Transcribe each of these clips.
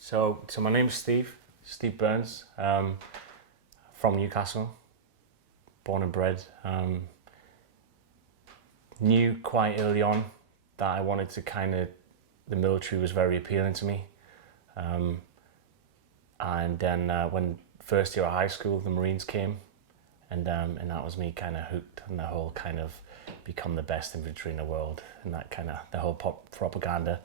So my name's Steve Burns, from Newcastle, born and bred. Knew quite early on that I wanted to the military was very appealing to me. And then when first year of high school, the Marines came, and that was me kind of hooked on the whole kind of become the best infantry in the world, and that kind of the whole propaganda.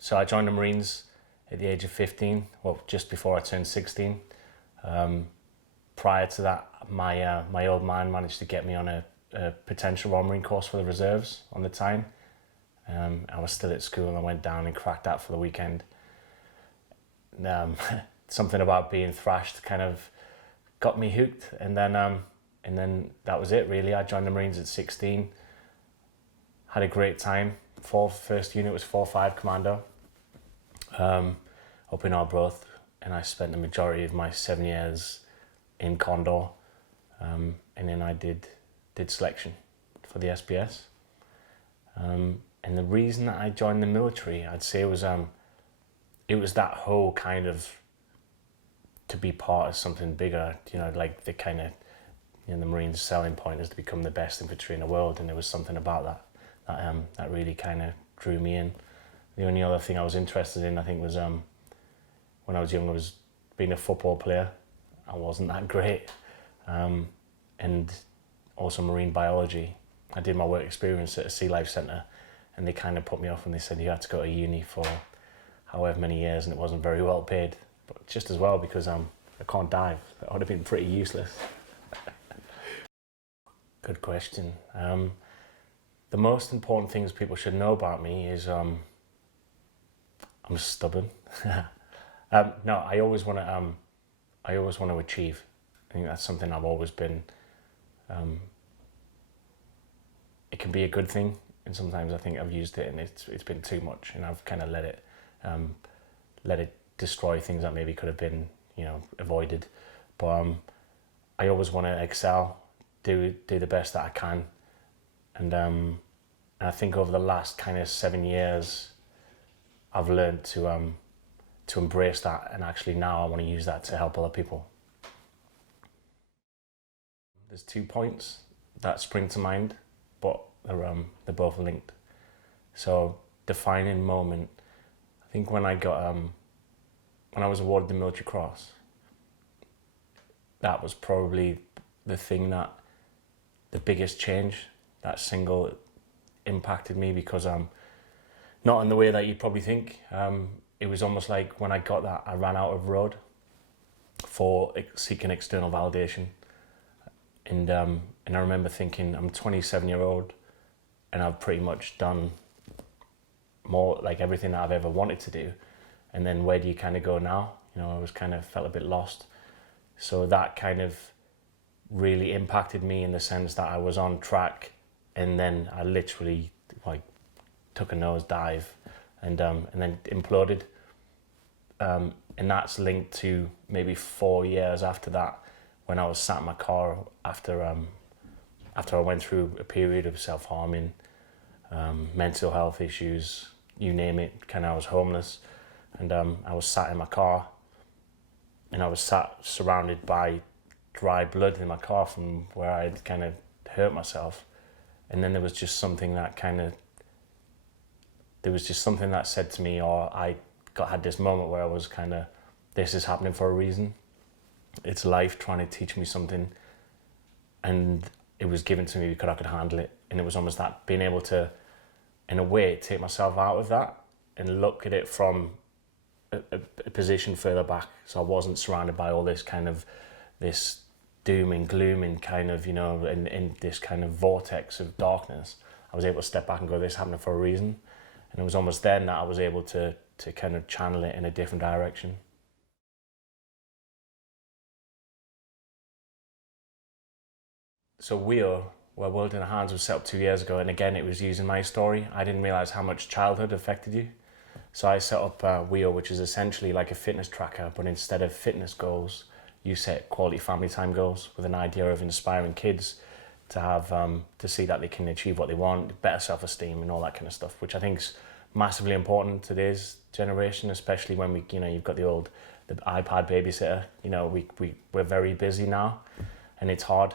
So I joined the Marines at the age of 15, well, just before I turned 16. Prior to that, my old man managed to get me on a potential Royal Marine course for the reserves on the time. I was still at school and I went down and cracked that for the weekend. Something about being thrashed kind of got me hooked, and then that was it really. I joined the Marines at 16, had a great time. First unit was 4-5 Commando, up in Arbroath, and I spent the majority of my 7 years in Condor, and then I did selection for the SBS. And the reason that I joined the military, I'd say, was that whole kind of to be part of something bigger, like the kind of, the Marines' selling point is to become the best infantry in the world, and there was something about that really kind of drew me in. The only other thing I was interested in, I think, was when I was younger, was being a football player. I wasn't that great, and also marine biology. I did my work experience at a sea life centre, and they kind of put me off, and they said you had to go to uni for however many years, and it wasn't very well paid, but just as well because I can't dive. That would have been pretty useless. Good question. The most important things people should know about me is I'm stubborn. No, I always want to achieve. I think that's something I've always been. It can be a good thing, and sometimes I think I've used it and it's been too much, and I've kind of let it destroy things that maybe could have been avoided. But I always want to excel, do the best that I can, and I think over the last kind of 7 years, I've learned to embrace that, and actually now I want to use that to help other people. There's 2 points that spring to mind, but they're both linked. So defining moment, I think when I was awarded the Military Cross, that was probably the thing that the biggest change, that single impacted me, because not in the way that you'd probably think. It was almost like when I got that, I ran out of road for seeking external validation. And I remember thinking, I'm a 27-year-old and I've pretty much done more, like everything that I've ever wanted to do. And then where do you kind of go now? I was felt a bit lost. So that kind of really impacted me in the sense that I was on track, and then I literally took a nosedive and then imploded. And that's linked to maybe 4 years after that, when I was sat in my car after I went through a period of self-harming, mental health issues, you name it. I was homeless, and I was sat in my car, and I was surrounded by dry blood in my car from where I'd kind of hurt myself. And then there was just something that said to me, or I had this moment where I was this is happening for a reason. It's life trying to teach me something, and it was given to me because I could handle it. And it was almost that being able to, in a way, take myself out of that and look at it from a position further back. So I wasn't surrounded by all this this doom and gloom and in this kind of vortex of darkness. I was able to step back and go, this happened for a reason. And it was almost then that I was able to kind of channel it in a different direction. So WEO, where World in the Hands, was set up 2 years ago, and again it was using my story. I didn't realise how much childhood affected you. So I set up WEO, which is essentially like a fitness tracker, but instead of fitness goals, you set quality family time goals with an idea of inspiring kids to have to see that they can achieve what they want, better self-esteem and all that kind of stuff, which I think is massively important in today's generation, especially when you've got the iPad babysitter. We're very busy now, and it's hard.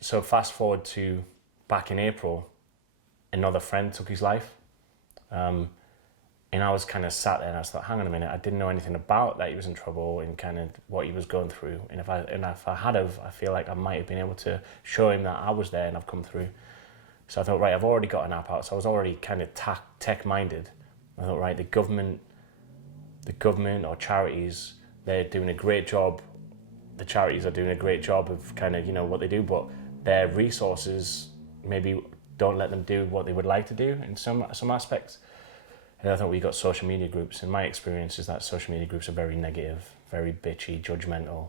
So fast forward to back in April, another friend took his life. And I was kind of sat there and I thought, hang on a minute, I didn't know anything about that he was in trouble and kind of what he was going through. And if I had have, I feel like I might have been able to show him that I was there and I've come through. So I thought, right, I've already got an app out. So I was already kind of tech minded. I thought, right, the government or charities, they're doing a great job. The charities are doing a great job of kind of, what they do, but their resources maybe don't let them do what they would like to do in some aspects. And I thought we got social media groups, and my experience is that social media groups are very negative, very bitchy, judgmental.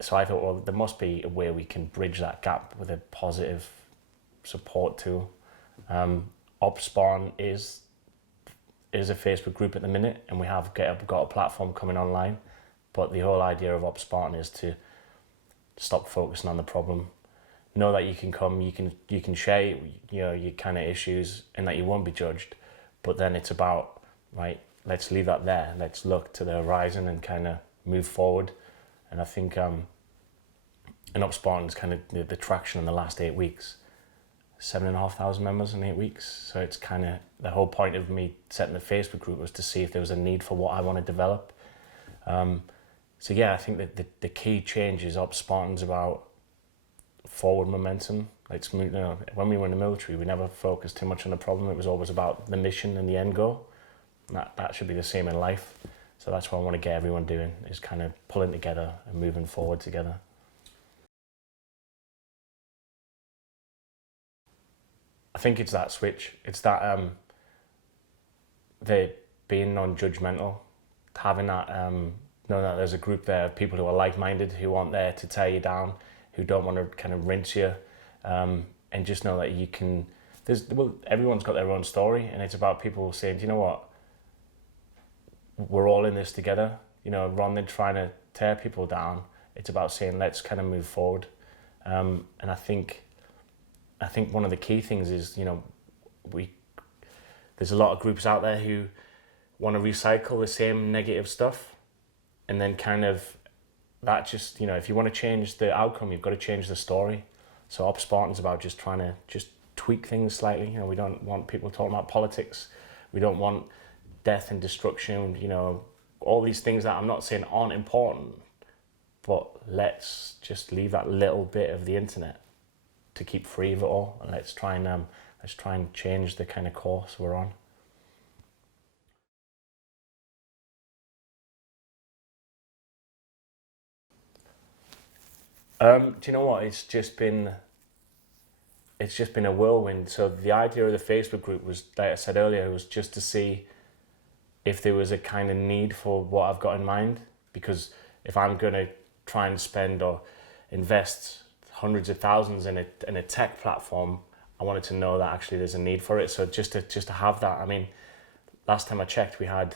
So I thought, well, there must be a way we can bridge that gap with a positive support tool. Op Spartan is a Facebook group at the minute, and we have got a platform coming online. But the whole idea of Op Spartan is to stop focusing on the problem. Know that you can come, you can share, your kind of issues, and that you won't be judged. But then it's about, right, let's leave that there. Let's look to the horizon and kind of move forward. And I think Op Spartan's kind of the traction in the last 8 weeks. 7,500 members in 8 weeks. So it's kind of the whole point of me setting the Facebook group was to see if there was a need for what I want to develop. So yeah, I think that the key change is Op Spartan's about forward momentum. Let's move. When we were in the military, we never focused too much on the problem. It was always about the mission and the end goal. And that should be the same in life. So that's what I want to get everyone doing, is kind of pulling together and moving forward together. I think it's that switch. It's that the being non-judgmental, having that knowing that there's a group there of people who are like-minded, who aren't there to tear you down, who don't want to kind of rinse you, and just know that you can. Everyone's got their own story, and it's about people saying, do you know what? We're all in this together. Rather than trying to tear people down, it's about saying let's kind of move forward. And I think one of the key things is there's a lot of groups out there who want to recycle the same negative stuff, and then kind of that just if you want to change the outcome, you've got to change the story. So Op Spartan's about just trying to just tweak things slightly. We don't want people talking about politics. We don't want death and destruction. All these things that I'm not saying aren't important, but let's just leave that little bit of the internet to keep free of it all, and let's try and change the kind of course we're on. Do you know what? It's just been a whirlwind. So the idea of the Facebook group was, like I said earlier, was just to see if there was a kind of need for what I've got in mind. Because if I'm going to try and spend or invest hundreds of thousands in a tech platform, I wanted to know that actually there's a need for it. So just to have that. I mean, last time I checked, we had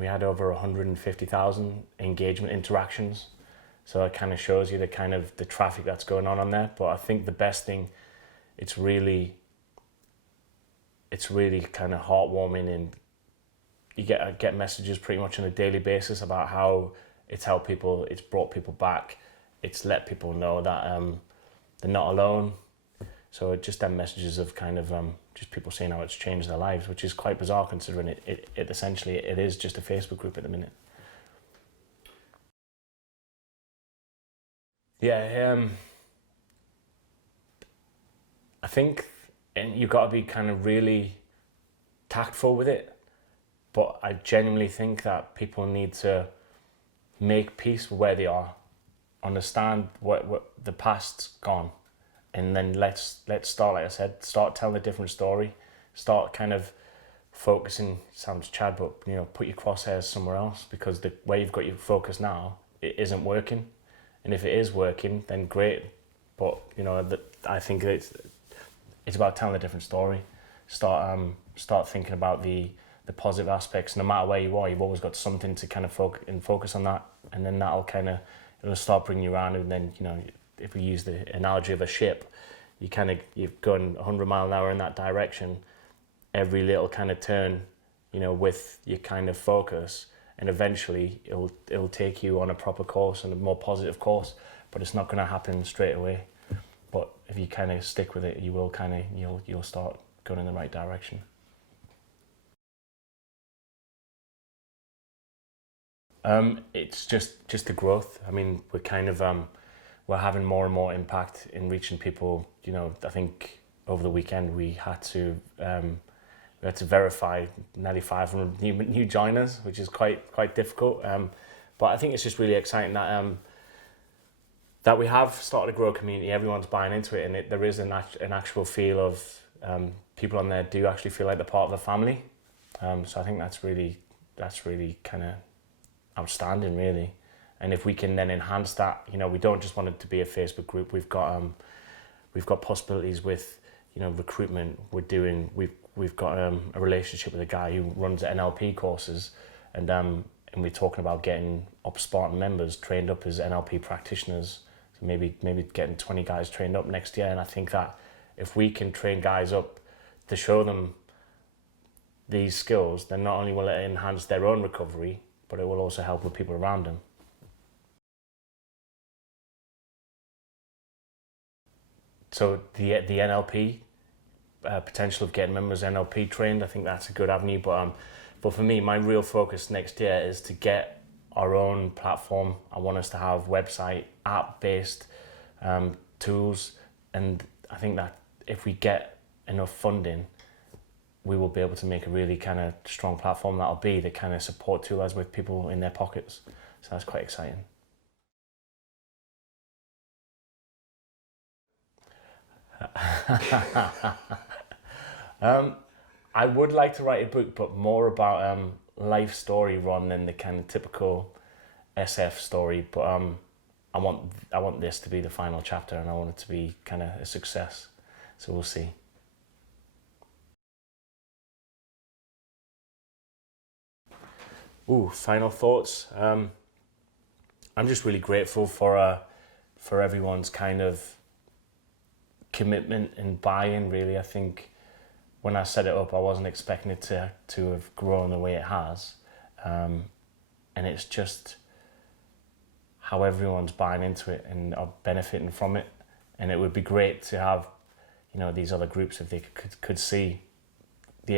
over 150,000 engagement interactions. So it kind of shows you the traffic that's going on there. But I think the best thing, it's really kind of heartwarming, and you get messages pretty much on a daily basis about how it's helped people, it's brought people back, it's let people know that they're not alone. So just them messages of kind of just people saying how it's changed their lives, which is quite bizarre considering it essentially it is just a Facebook group at the minute. Yeah, I think you've got to be kind of really tactful with it, but I genuinely think that people need to make peace with where they are, understand what the past's gone, and then let's start, like I said, start telling a different story, start kind of focusing. Sounds Chad, but put your crosshairs somewhere else, because the way you've got your focus now, it isn't working. And if it is working, then great. But I think it's about telling a different story. Start thinking about the the positive aspects. No matter where you are, you've always got something to kind of focus on that, and then it'll start bringing you around. And then, you know, if we use the analogy of a ship, you're going 100 mile an hour in that direction, every little kind of turn, you know, with your kind of focus, and eventually it'll take you on a proper course and a more positive course. But it's not going to happen straight away. But if you kind of stick with it, you'll start going in the right direction. It's just the growth. I mean, we're having more and more impact in reaching people. You know, I think over the weekend we had to verify nearly 500 new joiners, which is quite difficult. But I think it's just really exciting that we have started to grow a community. Everyone's buying into it, and there is an actual feel of people on there do actually feel like they're part of the family. So I think that's really kind of outstanding, really. And if we can then enhance that, you know, we don't just want it to be a Facebook group. We've got possibilities with, you know, recruitment. We've got a relationship with a guy who runs NLP courses, and we're talking about getting Op Spartan members trained up as NLP practitioners. So maybe getting 20 guys trained up next year. And I think that if we can train guys up to show them these skills, then not only will it enhance their own recovery, but it will also help with people around them. So the NLP potential of getting members NLP trained, I think that's a good avenue. But for me, my real focus next year is to get our own platform. I want us to have website, app-based tools, and I think that if we get enough funding, we will be able to make a really kind of strong platform that'll be the kind of support tool as with people in their pockets. So that's quite exciting. I would like to write a book, but more about life story rather than the kind of typical SF story. But I want this to be the final chapter, and I want it to be kind of a success. So we'll see. Ooh, final thoughts. I'm just really grateful for everyone's kind of commitment and buy-in. Really, I think when I set it up, I wasn't expecting it to have grown the way it has, and it's just how everyone's buying into it and are benefiting from it. And it would be great to have, you know, these other groups, if they could see the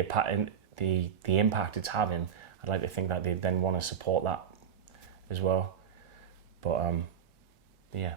impact it's having. I'd like to think that they then want to support that as well. But yeah.